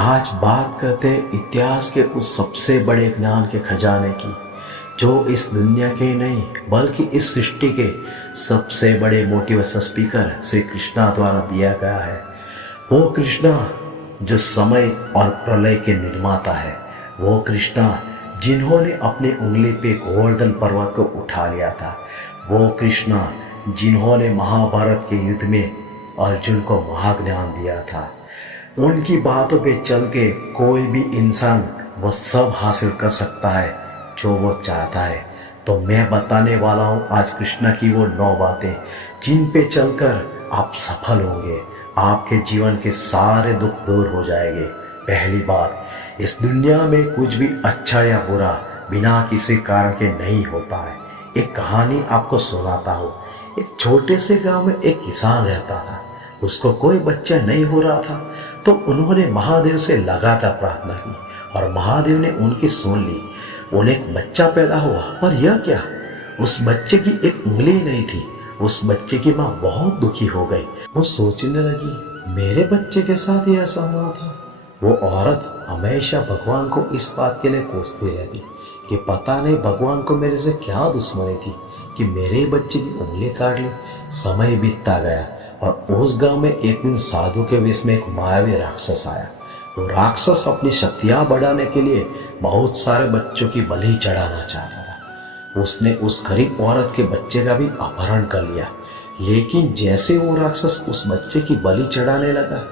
आज बात करते हैं इतिहास के उस सबसे बड़े ज्ञान के खजाने की, जो इस दुनिया के नहीं बल्कि इस सृष्टि के सबसे बड़े मोटिवेशन स्पीकर श्री कृष्णा द्वारा दिया गया है। वो कृष्णा जो समय और प्रलय के निर्माता है, वो कृष्णा जिन्होंने अपनी उंगली पे गोवर्धन पर्वत को उठा लिया था, वो कृष्णा जिन्होंने महाभारत के युद्ध में अर्जुन को महाज्ञान दिया था। उनकी बातों पे चल के कोई भी इंसान वो सब हासिल कर सकता है जो वो चाहता है। तो मैं बताने वाला हूँ आज कृष्णा की वो 9 बातें जिन पे चलकर आप सफल होंगे, आपके जीवन के सारे दुख दूर हो जाएंगे। पहली बात, इस दुनिया में कुछ भी अच्छा या बुरा बिना किसी कारण के नहीं होता है। एक कहानी आपको सुनाता हूँ। एक छोटे से गांव में एक किसान रहता था। उसको कोई बच्चा नहीं हो रहा था, तो उन्होंने महादेव से लगातार प्रार्थना की और महादेव ने उनकी सुन ली। उन्हें एक बच्चा पैदा हुआ, पर यह क्या, उस बच्चे की एक उंगली ही नहीं थी। उस बच्चे की माँ बहुत दुखी हो गई। वो सोचने लगी, मेरे बच्चे के साथ ही ऐसा हुआ था। वो औरत हमेशा भगवान को इस बात के लिए कोसती रहती कि पता नहीं भगवान को मेरे से क्या दुश्मनी थी कि मेरे ही बच्चे की उंगली काट ली। समय बीतता गया और उस गांव में एक दिन साधु के वेश में एक मायावी राक्षस आया। वो राक्षस अपनी शक्तियां बढ़ाने के लिए बहुत सारे बच्चों की बलि चढ़ाना चाहता था। उसने उस गरीब औरत के बच्चे का भी अपहरण कर लिया। लेकिन जैसे वो राक्षस उस बच्चे की बलि चढ़ाने लगा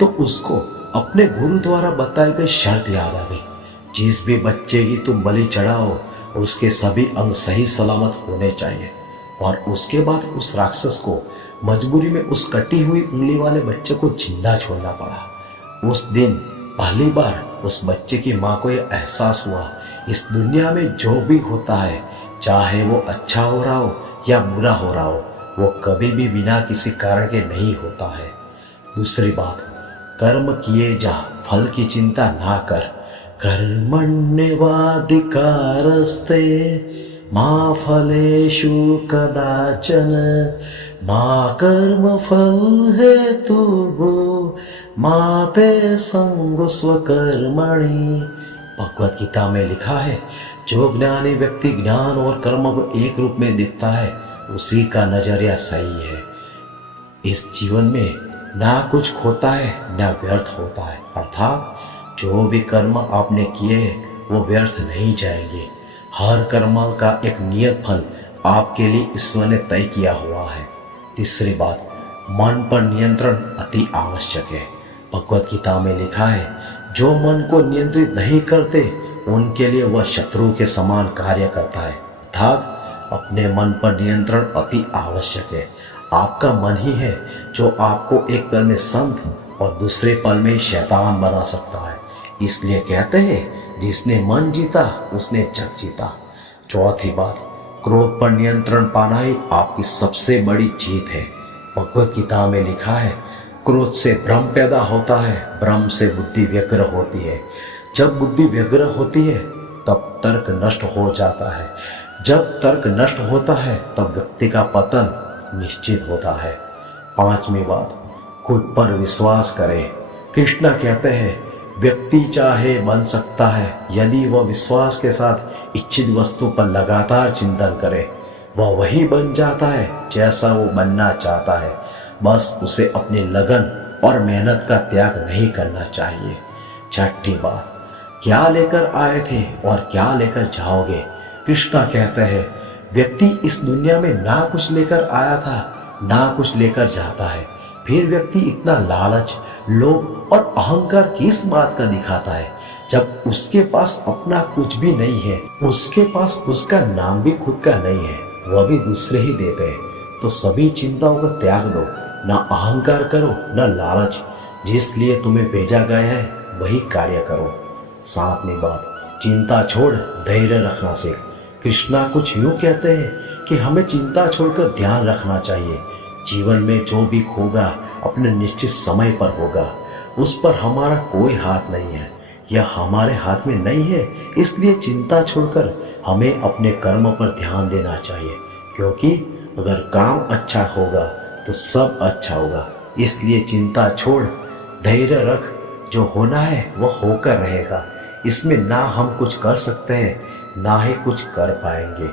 तो उसको अपने गुरु द्वारा बताई गई शर्त याद आ गई। जिस भी बच्चे की तुम बलि चढ़ाओ उसके सभी अंग सही सलामत होने चाहिए। और उसके बाद उस राक्षस को मजबूरी में उस कटी हुई उंगली वाले बच्चे को जिंदा छोड़ना पड़ा। उस दिन पहली बार उस बच्चे की माँ को यह एहसास हुआ, इस दुनिया में जो भी होता है, चाहे वो अच्छा हो रहा हो या बुरा हो रहा हो, वो कभी भी बिना किसी कारण के नहीं होता है। दूसरी बात, कर्म किए जा, फल की चिंता ना कर। कर्मण्येवाधिकारस्ते मा फलेषु कदाचन मा कर्म फल हेतुर्भुः मा ते संगो स्वकर्मणि। भगवत गीता में लिखा है, जो ज्ञानी व्यक्ति ज्ञान और कर्म को एक रूप में देखता है उसी का नजरिया सही है। इस जीवन में ना कुछ खोता है ना व्यर्थ होता है, अर्थात जो भी कर्म आपने किए वो व्यर्थ नहीं जाएंगे। हर कर्म का एक नियत फल आपके लिए ईश्वर ने तय किया हुआ है। तीसरी बात, मन पर नियंत्रण अति आवश्यक है। भगवत गीता में लिखा है, जो मन को नियंत्रित नहीं करते उनके लिए वह शत्रु के समान कार्य करता है। अर्थात अपने मन पर नियंत्रण अति आवश्यक है। आपका मन ही है जो आपको एक पल में संत और दूसरे पल में शैतान बना सकता है। इसलिए कहते हैं, जिसने मन जीता उसने जग जीता। चौथी बात, क्रोध पर नियंत्रण पाना ही आपकी सबसे बड़ी जीत है। भगवत गीता में लिखा है, क्रोध से भ्रम पैदा होता है, भ्रम से बुद्धि व्यग्र होती है। जब बुद्धि व्यग्र होती है तब तर्क नष्ट हो जाता है। जब तर्क नष्ट होता है तब व्यक्ति का पतन निश्चित होता है। पांचवी बात, खुद पर विश्वास करें। कृष्णा कहते हैं, व्यक्ति चाहे बन सकता है यदि वह विश्वास के साथ इच्छित वस्तु पर लगातार चिंतन करे। वह वही बन जाता है जैसा वो बनना चाहता है। बस उसे अपनी लगन और मेहनत का त्याग नहीं करना चाहिए। छठी बात, क्या लेकर आए थे और क्या लेकर जाओगे। कृष्णा कहते हैं, व्यक्ति इस दुनिया में ना कुछ लेकर आया था ना कुछ लेकर जाता है। फिर व्यक्ति इतना लालच, लोभ और अहंकार किस बात का दिखाता है जब उसके पास अपना कुछ भी नहीं है। उसके पास उसका नाम भी खुद का नहीं है, वह भी दूसरे ही देते हैं। तो सभी चिंताओं को त्याग दो, ना अहंकार करो ना लालच। जिस लिए तुम्हें भेजा गया है वही कार्य करो। सातवीं बात, चिंता छोड़ धैर्य रखना सीख। कृष्णा कुछ यूं कहते हैं कि हमें चिंता छोड़कर ध्यान रखना चाहिए। जीवन में जो भी होगा अपने निश्चित समय पर होगा, उस पर हमारा कोई हाथ नहीं है, यह हमारे हाथ में नहीं है। इसलिए चिंता छोड़कर हमें अपने कर्म पर ध्यान देना चाहिए, क्योंकि अगर काम अच्छा होगा तो सब अच्छा होगा। इसलिए चिंता छोड़, धैर्य रख, जो होना है वो होकर रहेगा। इसमें ना हम कुछ कर सकते हैं ना ही कुछ कर पाएंगे।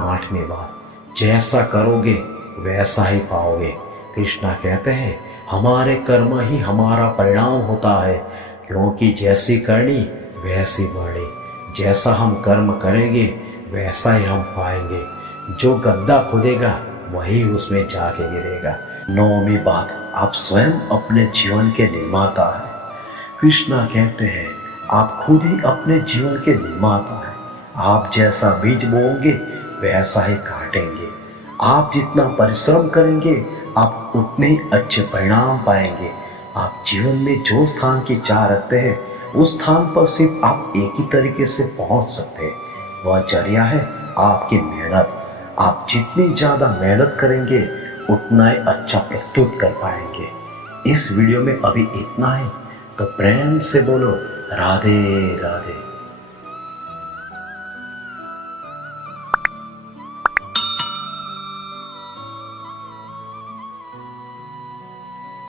8वीं बात, जैसा करोगे वैसा ही पाओगे। कृष्णा कहते हैं हमारे कर्म ही हमारा परिणाम होता है, क्योंकि जैसी करनी वैसी बढ़नी। जैसा हम कर्म करेंगे वैसा ही हम पाएंगे। जो गड्ढा खोदेगा वही उसमें जाके गिरेगा। 9वीं बात, आप स्वयं अपने जीवन के निर्माता हैं। कृष्णा कहते हैं आप खुद ही अपने जीवन के निर्माता हैं। आप जैसा बीज बोओगे वैसा ही काटेंगे। आप जितना परिश्रम करेंगे आप उतने ही अच्छे परिणाम पाएंगे। आप जीवन में जो स्थान की चाह रखते हैं उस स्थान पर सिर्फ आप एक ही तरीके से पहुंच सकते हैं, वह जरिया है आपकी मेहनत। आप जितनी ज़्यादा मेहनत करेंगे उतना ही अच्छा प्रस्तुत कर पाएंगे। इस वीडियो में अभी इतना ही, तो प्रेम से बोलो राधे राधे।